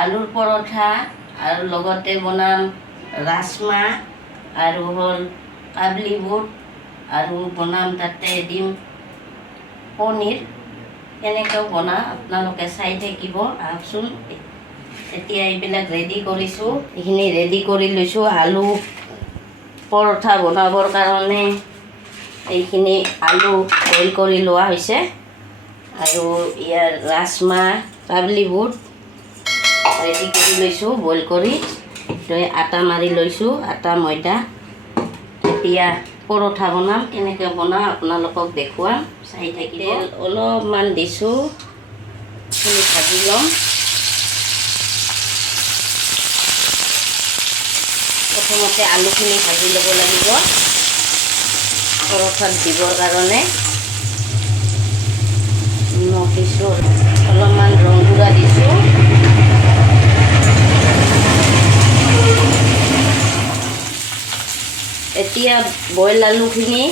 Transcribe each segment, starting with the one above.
আলুৰ পৰঠা আৰু লগতে বনাম ৰাজমা আৰু হ'ল কাবলি বুট আৰু বনাম তাতে দিম পনীৰ। এনেকৈও বনাম, আপোনালোকে চাই থাকিব আহকচোন। এতিয়া এইবিলাক ৰেডি কৰিছোঁ, এইখিনি ৰেডি কৰি লৈছোঁ। আলু পৰঠা বনাবৰ কাৰণে এইখিনি আলু বইল কৰি লোৱা হৈছে আৰু ইয়াৰ ৰাজমা কাবলি বুট ৰেডি কৰি লৈছোঁ বইল কৰি। আটা মাৰি লৈছোঁ, আটা ময়দা। এতিয়া পৰঠা বনাম, কেনেকৈ বনাম আপোনালোকক দেখুৱাম, চাই থাকিব। তেল অলপমান দিছোঁ, এইখিনি ভাজি ল'ম। প্ৰথমতে আলুখিনি ভাজি ল'ব লাগিব পৰঠাত দিবৰ কাৰণে। নিমখ দিছোঁ, অলপমান ৰং গুড়া দিছোঁ। এতিয়া বইল আলুখিনি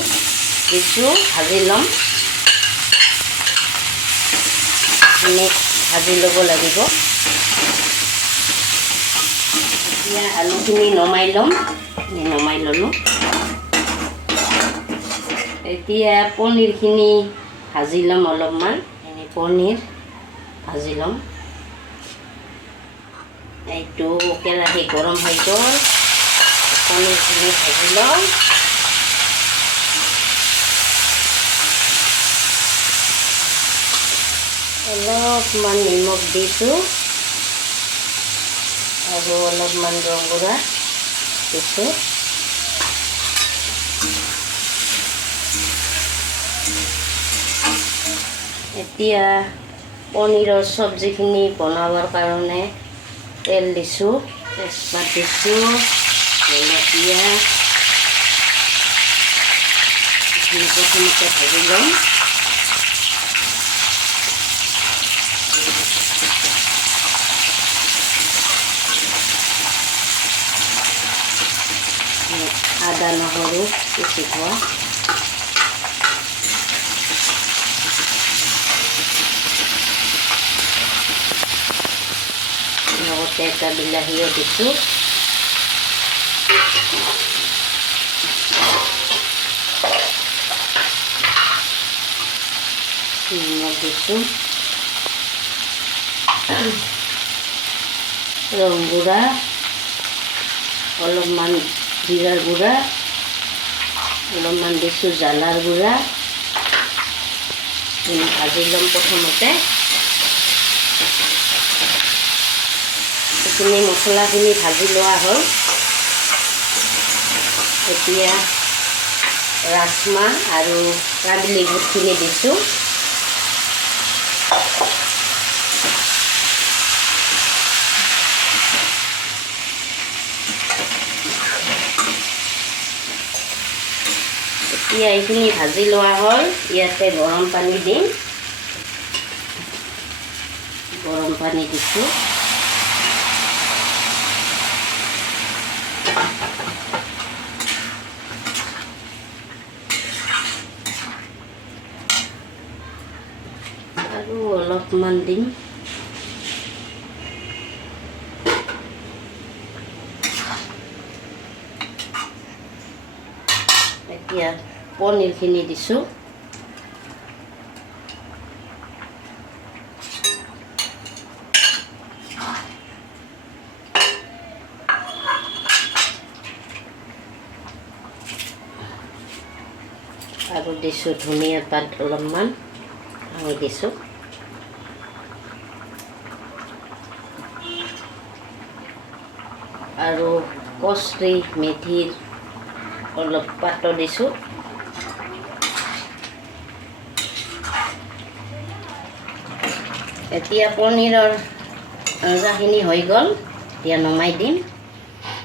দিছোঁ, ভাজি ল'ম। এইখিনি ভাজি ল'ব লাগিব। এতিয়া আলুখিনি নমাই ল'ম, নমাই ল'লোঁ। এতিয়া পনীৰখিনি ভাজি ল'ম অলপমান। পনীৰ ভাজি ল'ম। এইটো কেৰাহী গৰম হৈ গ'ল, পনীৰখিনি ভাজি ল'ম। অলপমান নিমখ দিছোঁ আৰু অলপমান ৰং গুড়া দিছোঁ। এতিয়া পনীৰৰ চব্জিখিনি বনাবৰ কাৰণে তেল দিছোঁ, তেজপাত দিছোঁ, জলকীয়া প্ৰথমতে ভাজি ল'ম। আদা নহৰু পিচি থোৱা, লগতে এটা বিলাহীও দিছোঁ। নিমখ দিছোঁ, ৰং গুড়া, অলপমান জিৰাৰ গুড়া, অলপমান দিছোঁ জ্বালাৰ গুড়া। ভাজি ল'ম প্ৰথমতে। এইখিনি মছলাখিনি ভাজি লোৱা হ'ল। এতিয়া ৰাজমা আৰু কাবলি বুটখিনি দিছোঁ। এতিয়া এইখিনি ভাজি লোৱা হ'ল। ইয়াতে গৰম পানী দিম, গৰম পানী দিছোঁ। আৰু অলপমান দিম। এতিয়া পনীৰখিনি দিছোঁ। আৰু দিছোঁ ধনিয়া পাত অলপমান ভাঙি দিছোঁ। আৰু কষ্টুৰি মেথিৰ অলপ পাতো দিছোঁ। এতিয়া পনীৰৰ আঞ্জাখিনি হৈ গ'ল, এতিয়া নমাই দিম।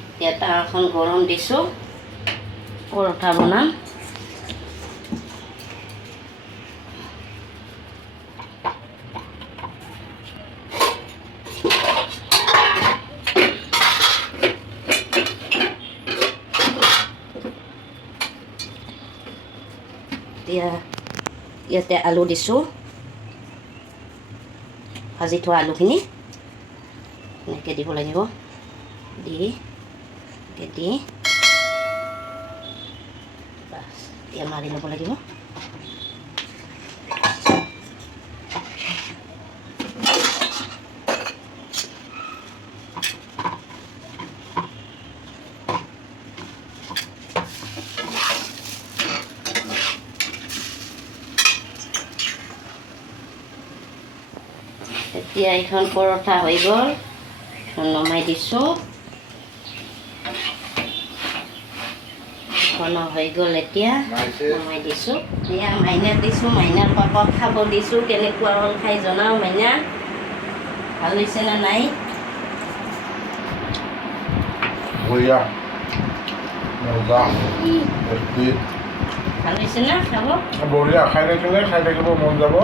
এতিয়া তাৱাখন গৰম দিছোঁ, পৰঠা বনাম। এতিয়া ইয়াতে আলু দিছোঁ, ভাজি থোৱা আলুখিনি এনেকৈ দিব লাগিব দি বাছ এতিয়া মাৰি ল'ব লাগিব এতিয়া এখন পৰঠা হৈ গ'ল নমাই দিছোঁ হৈ গ'ল এতিয়া নমাই দিছোঁ এতিয়া মাইনাক দিছোঁ মাইনাৰ পাপাক খাব দিছোঁ কেনেকুৱা হ'ল খাই জনাওঁ মাইনা ভাল হৈছে না নাই ভাল হৈছে না খাব বঢ়িয়া খাই থাকিব মন যাব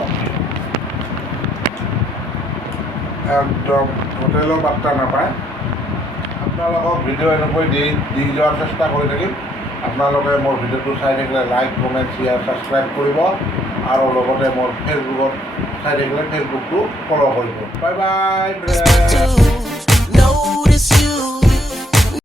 একদম হোটেলৰ বাৰ্তা নাপায় আপোনালোকক ভিডিঅ' এনেকৈ দি যোৱাৰ চেষ্টা কৰি থাকিম আপোনালোকে মোৰ ভিডিঅ'টো চাই থাকিলে লাইক কমেণ্ট শ্বেয়াৰ ছাবস্ক্ৰাইব কৰিব আৰু লগতে মোৰ ফেচবুকত চাই থাকিলে ফেচবুকটো ফ'ল' কৰিব বাই বাই